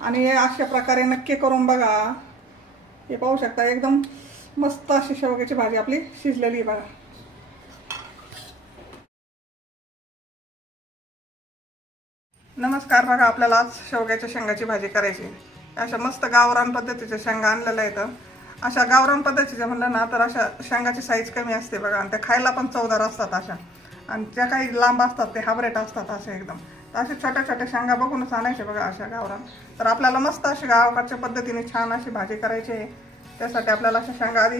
आणि हे अशा प्रकारे नक्की करून बघा. हे पाहू शकता एकदम मस्त अशी शेवग्याची भाजी आपली शिजलेली आहे बघा. नमस्कार. बघा आपल्याला आज शेवग्याच्या शेंगाची भाजी करायची. अशा मस्त गावरान पद्धतीच्या शेंगा आणलेल्या आहेत. अशा गावरान पद्धतीच्या म्हणलं ना तर अशा शेंगाची साईज कमी असते बघा, आणि त्या खायला पण चवदार असतात अशा. आणि त्या काही लांब असतात, ते हाबरेट असतात असे एकदम. तर अशा छोट्या छोट्या शेंगा बघूनच आणायचे बघा अशा गावरान. तर आपल्याला मस्त अशी गावाकडच्या पद्धतीने छान अशी भाजी करायची आहे. त्यासाठी आपल्याला अशा शेंगा आधी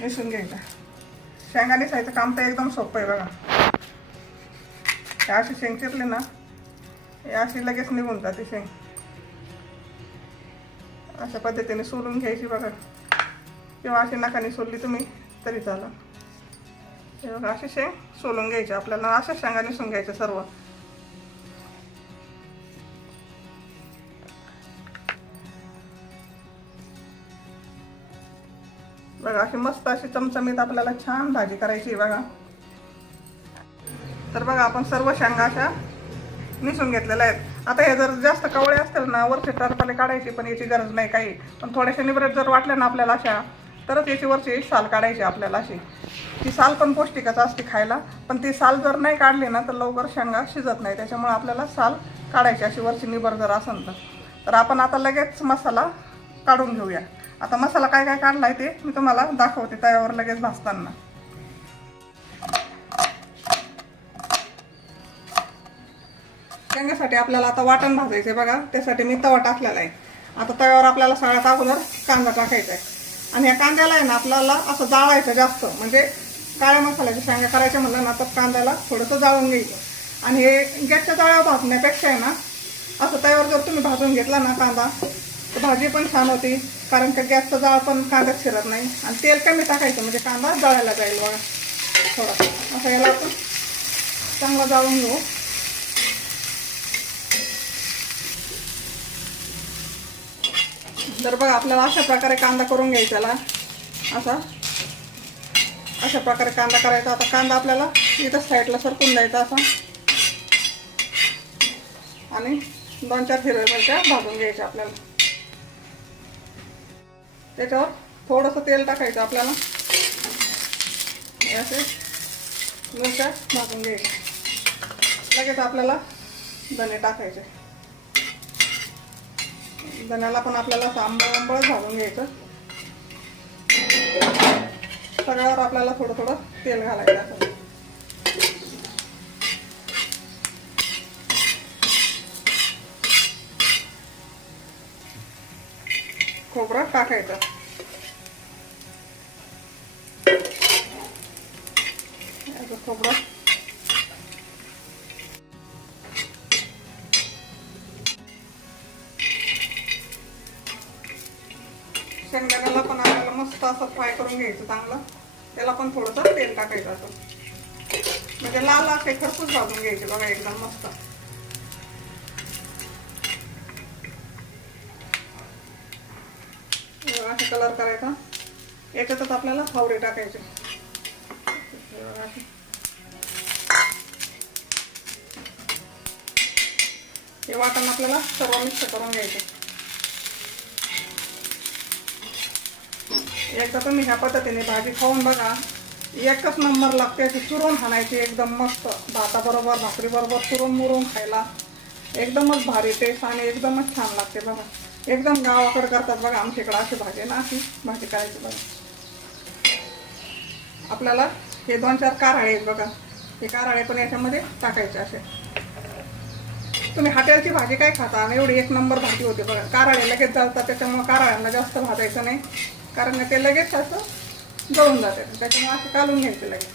निसून घ्यायच्या. शेंगा निसायचं काम तर एकदम सोपं आहे बघा. हे अशी शेंग चिरली ना, हे अशी लगेच निघून जाते शेंग. अशा पद्धतीने सोलून घ्यायची बघा, किंवा अशी नखाने सोलली तुम्ही तरी चालेल. हे बघा अशी शेंग सोलून घ्यायची आपल्याला. अशा शेंगा निसून घ्यायच्या सर्व. बघा अशी मस्त अशी चमचमीत आपल्याला छान भाजी करायची बघा. तर बघा आपण सर्व शेंगा अशा निसून घेतलेल्या आहेत. आता हे जर जास्त कवळे असतील ना, वरचे टरपाले काढायची पण याची गरज नाही काही. पण थोड्याशा निबरट जर वाटल्या ना आपल्याला अशा, तरच याची वरची साल काढायची आपल्याला. अशी ती साल पण पौष्टिकच असते खायला, पण ती साल जर नाही काढली ना तर लवकर शेंगा शिजत नाही. त्याच्यामुळे आपल्याला साल काढायची अशी वरची निबर जर असेल तर. आपण आता लगेच मसाला काढून घेऊया. आता मसाला काय काय काढलाय ते मी तुम्हाला दाखवते तव्यावर लगेच भाजताना. शेंगासाठी आपल्याला आता वाटण भाजायचं बघा. त्यासाठी मी तवा टाकलेला आहे. आता तव्यावर आपल्याला सगळ्यात अगोदर कांदा टाकायचा आहे. आणि या कांद्याला आहे ना आपल्याला असं जाळायचं जास्त, म्हणजे काळ्या मसाल्याच्या शेंगा करायच्या म्हणलं ना तर कांद्याला थोडंसं जाळून घ्यायचं. आणि हे गॅसच्या तव्यावर भाजण्यापेक्षा आहे ना, असं तव्यावर जर तुम्ही भाजून घेतला ना कांदा, तर भाजी पण छान होती. कारण का गॅसचा जाळ पण कांद्यात शिरत नाही. आणि तेल कमी टाकायचं म्हणजे कांदा जळायला जाईल बघा थोडा. असं याला आपण चांगला जाळून घेऊ. तर बघा आपल्याला अशा प्रकारे कांदा करून घ्यायचा. अशा प्रकारे कांदा करायचा. आता कांदा आपल्याला इथं साईडला सरकून द्यायचा असा, आणि 2-4 हिरव्या मिरच्या भाजून घ्यायच्या आपल्याला. त्याच्यावर थोडंसं तेल टाकायचं आपल्याला. असे मिरच्या भाजून घ्यायच्या. लगेच आपल्याला धने टाकायचे. धन्याला पण आपल्याला आंबळ भाजून घ्यायचं. सगळ्यावर आपल्याला थोडं थोडं तेल घालायचं असं. खोबरं टाकायचं. खोबरं शेंगदाण्याला पण आपल्याला मस्त असं फ्राय करून घ्यायचं चांगलं. त्याला पण थोडंसं तेल टाकायचं असं, म्हणजे लाल असे खरपूस भाजून घ्यायचे बघा एकदम मस्त. असे कलर करायचा. याच्यातच आपल्याला हावरे टाकायचे. हे वाटण आपल्याला सर्व मिक्स करून घ्यायचे. एकदा तुम्ही ह्या पद्धतीने भाजी खाऊन बघा, एकच नंबर लागते. अशी चुरून खाण्याची एकदम मस्त. भाताबरोबर भाकरीबरोबर चुरून मुरून खायला एकदमच भारी टेस्ट आणि एकदमच छान लागते बघा. एकदम गावाकडे करतात बघा आमच्याकडे अशी भाजी ना. अशी भाजी करायची बघा. आपल्याला हे 2-4 कारळे आहेत बघा. हे कारळे पण याच्यामध्ये टाकायचे. असे तुम्ही हॉटेलची भाजी काय खाता आणि एवढी 1 नंबर भाजी होते बघा. कारळे लगेच जळतात, त्याच्यामुळे कारळ्यांना जास्त भाजायचं नाही. कारण ते लगेच असं जळून जाते. त्याच्यामुळे असे काढून घ्यायचे लगेच.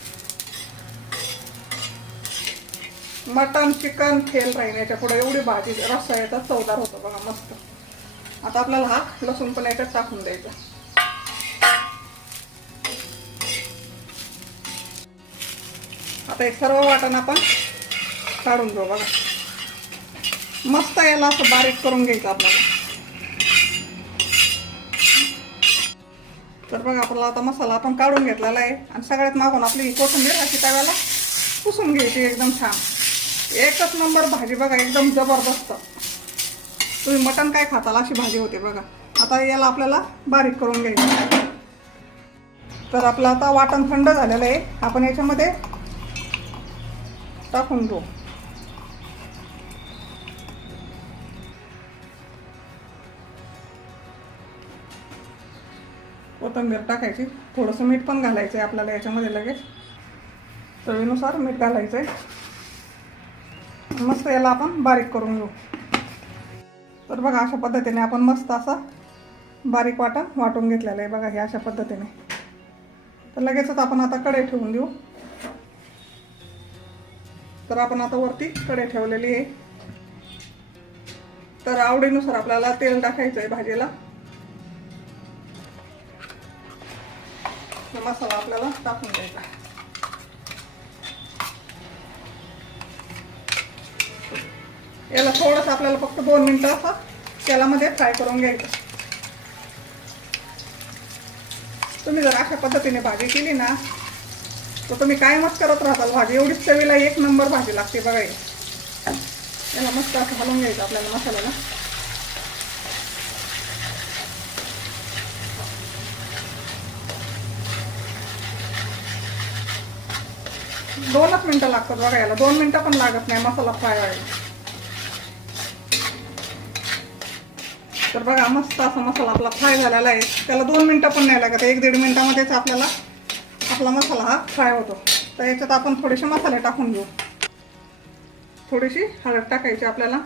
मटन चिकन फेल राहील याच्या पुढे. एवढी भाजी रस्सा याचा चवदार होतो बघा मस्त. आता आपल्याला हा लसूण पण याच्यात टाकून द्यायचा. आता हे सर्व वाटण आपण काढून घेऊ बघा. मस्त याला असं बारीक करून घ्यायचं आपल्याला. तर बघा आपल्याला आता मसाला आपण काढून घेतलेला आहे. आणि सगळ्यात मागून आपली कोथिंबीर अशी तव्याला पुसून घ्यायची एकदम छान. एकच नंबर भाजी बघा एकदम जबरदस्त. तुम्ही मटण काय खाताल अशी भाजी होते बघा. आता याला आपल्याला बारीक करून घ्यायचं. तर आपलं आता वाटण थंड झालेलं आहे. आपण याच्यामध्ये टाकून घेऊ. कोथिंबीर टाकायची. थोडंसं मीठ पण घालायचं आहे आपल्याला याच्यामध्ये. लगेच चवीनुसार मीठ घालायचं आहे. मस्त याला आपण बारीक करून घेऊ. तर बघा अशा पद्धतीने आपण मस्त असा बारीक वाटून घेतलेलं आहे बघा. हे अशा पद्धतीने. तर लगेचच आपण आता कढई ठेवून देऊ. तर आपण आता वरती कढई ठेवलेली आहे. तर आवडीनुसार आपल्याला तेल टाकायचं आहे भाजीला. मसाला आपल्याला टाकून द्यायचा. याला थोडंसं आपल्याला फक्त 2 मिनिटं असं तेलामध्ये फ्राय करून घ्यायचं. तुम्ही जर अशा पद्धतीने भाजी केली ना तर तुम्ही कायमच करत राहताल भाजी. एवढीच चवीला एक नंबर भाजी लागते बघा. याला मस्त असं हलवून घ्यायचं आपल्याला मसाल्याला. 2च मिनिटं लागतात बघा याला. 2 मिनिटं पण लागत नाही मसाला फ्राय व्हायला. तर बघा मस्त असा मसाला आपला फ्राय झालेला आहे. त्याला 2 मिनिटं पण नाही लागत. 1-1.5 मिनिटामध्येच आपल्याला आपला मसाला हा फ्राय होतो. तर याच्यात आपण थोडेसे मसाले टाकून घेऊ. थोडीशी हळद टाकायची आपल्याला.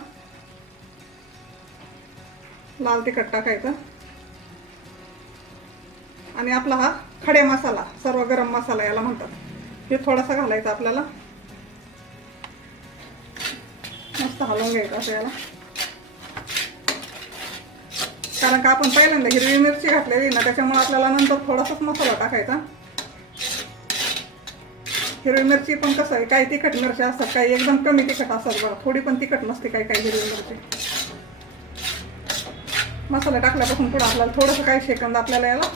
लाल तिखट टाकायचं. आणि आपला हा खडे मसाला, सर्व गरम मसाला याला म्हणतात, हे थोडासा घालायचा आपल्याला. मस्त हलवून घ्यायचं असं याला. कारण का आपण पहिल्यांदा हिरवी मिरची घातलेली ना त्याच्यामुळे आपल्याला नंतर थोडासाच मसाला टाकायचा. हिरवी मिरची पण कसं आहे, काही तिखट मिरची असतात, काही एकदम कमी तिखट असतात बघा. थोडी पण तिखट नसते काही काही हिरवी मिरची. मसाला टाकल्यापासून पुढे आपल्याला थोडंसं काही सेकंद आपल्याला याला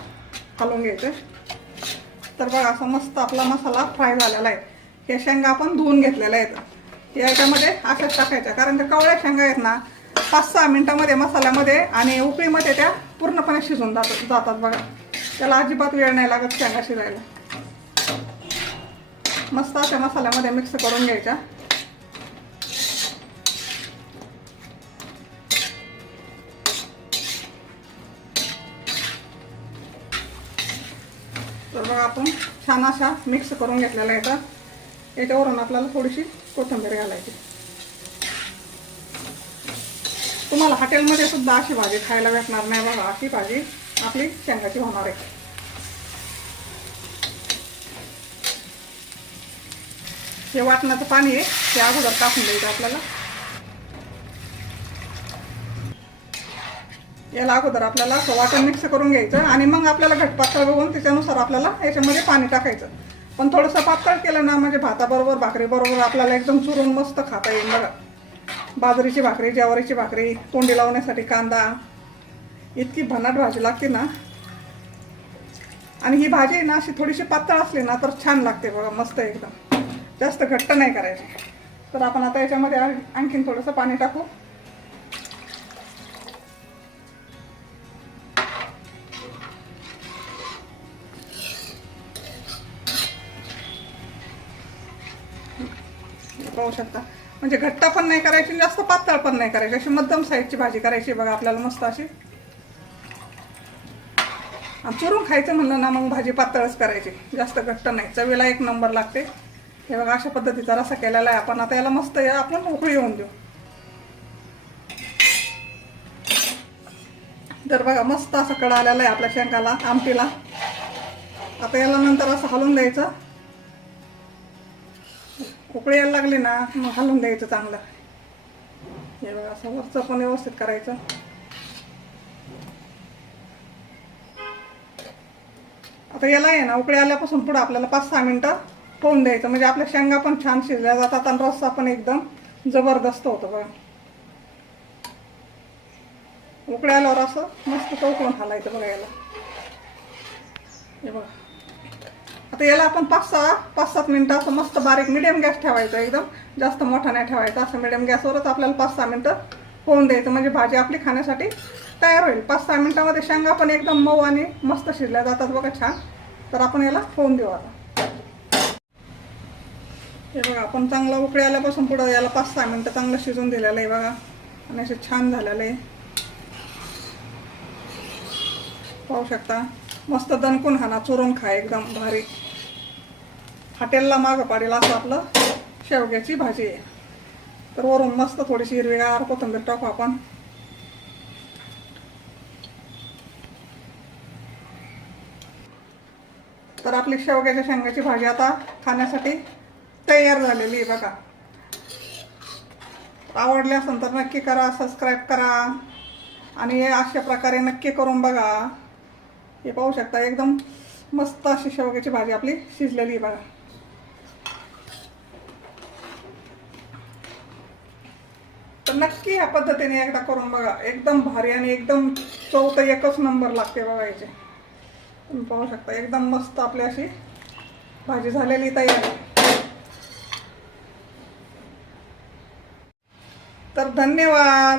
हलवून घ्यायचं. तर बघा असा मस्त आपला मसाला फ्राय झालेला आहे. या शेंगा आपण धुवून घेतलेल्या आहेत. याच्यामध्ये अशाच टाकायच्या. कारण त्या कवळ्या शेंगा आहेत ना 5-6 मिनिटांमध्ये मसाल्यामध्ये आणि उकळीमध्ये त्या पूर्णपणे शिजून जातात बघा. त्याला अजिबात वेळ नाही लागत शेंगा शिजायला. मस्त अशा मसाल्यामध्ये मिक्स करून घ्यायच्या. तर बघा आपण छान अशा मिक्स करून घेतलेल्या आहेत. याच्यावरून आपल्याला थोडीशी कोथिंबीर घालायची. तुम्हाला हॉटेलमध्ये सुद्धा अशी भाजी खायला भेटणार नाही बघा. अशी भाजी आपली शेंगाची होणार आहे. हे वाटणाचं पाणी आहे ते अगोदर टाकून द्यायचं आपल्याला. याला अगोदर आपल्याला असं वाटण मिक्स करून घ्यायचं आणि मग आपल्याला घट पातळ बघून त्याच्यानुसार आपल्याला याच्यामध्ये पाणी टाकायचं. पण थोडंसं पातळ केलं ना म्हणजे भाताबरोबर भाकरीबरोबर आपल्याला एकदम चुरून मस्त खाता येईल बघा. बाजरीची भाकरी, ज्वारीची भाकरी, तोंडी लावण्यासाठी कांदा, इतकी भन्नाट भाजी लागते ना. आणि ही भाजी ना अशी थोडीशी पातळ असली ना तर छान लागते बघा. मस्त एकदम. जास्त घट्ट नाही करायची. तर आपण आता याच्यामध्ये आणखीन थोडंसं पाणी टाकू. पाहू शकता. म्हणजे घट्ट पण नाही करायची, जास्त पातळ पण नाही करायची, अशी मध्यम साईजची भाजी करायची बघा आपल्याला मस्त अशी. चुरून खायचं म्हणलं ना मग भाजी पातळच करायची, जास्त घट्ट नाही. चवीला एक नंबर लागते. हे बघा अशा पद्धतीचा रस्सा केलेला आहे आपण. आता याला मस्त आपण उकळी येऊन देऊ. तर बघा मस्त असं कड आलेला आहे आपल्या शेंगाला, आमटीला. आता याला नंतर असं हलवून द्यायचं. उकळी यायला लागली ना मग हलवून द्यायचं चांगलं. हे बघा असं वरचं पण व्यवस्थित करायचं. आता याला आहे ना उकळी आल्यापासून पुढे आपल्याला 5-6 मिनिटं होऊन द्यायचं. म्हणजे आपल्या शेंगा पण छान शिजल्या जातात आणि रस्सा पण एकदम जबरदस्त होतो बघा. उकळी आल्यावर असं मस्त चौकून हलायचं बघा याला. हे बघा आता याला आपण 5-7 मिनिटं असं मस्त बारीक मिडियम गॅस ठेवायचा. एकदम जास्त मोठा नाही ठेवायचा. असं मिडियम गॅसवरच आपल्याला 5-6 मिनिटं होऊन द्यायचं, म्हणजे भाजी आपली खाण्यासाठी तयार होईल. 5-6 मिनिटामध्ये शेंगा पण एकदम मऊ आणि मस्त शिजल्या जातात बघा छान. तर आपण याला होऊन देऊ आता. हे बघा आपण चांगला उकळी आल्यापासून पुढं याला 5-6 मिनिटं चांगलं शिजून दिलेलं आहे बघा. आणि असे छान झालेलं आहे, पाहू शकता. मस्त दणकून खाना, चुरून खा, एकदम भारी. हॉटेलला मागं पाडेल असं आपलं शेवग्याची भाजी आहे. तर वरून मस्त थोडीशी हिरवीगार कोथिंबीर टाकू आपण. तर आपली शेवग्याच्या शेंगाची भाजी आता खाण्यासाठी तयार झालेली आहे बघा. आवडली असेल तर नक्की करा, सबस्क्राईब करा आणि हे अशा प्रकारे नक्की करून बघा. हे पाहू शकता एकदम मस्त अशी शेवग्याची भाजी आपली शिजलेली आहे बघा. तर नक्की ह्या पद्धतीने एकदा करून बघा, एकदम भारी आणि एकदम चव तर एकच नंबर लागते बघा याची. तुम्ही पाहू शकता एकदम मस्त आपली अशी भाजी झालेली तयार आहे. तर धन्यवाद.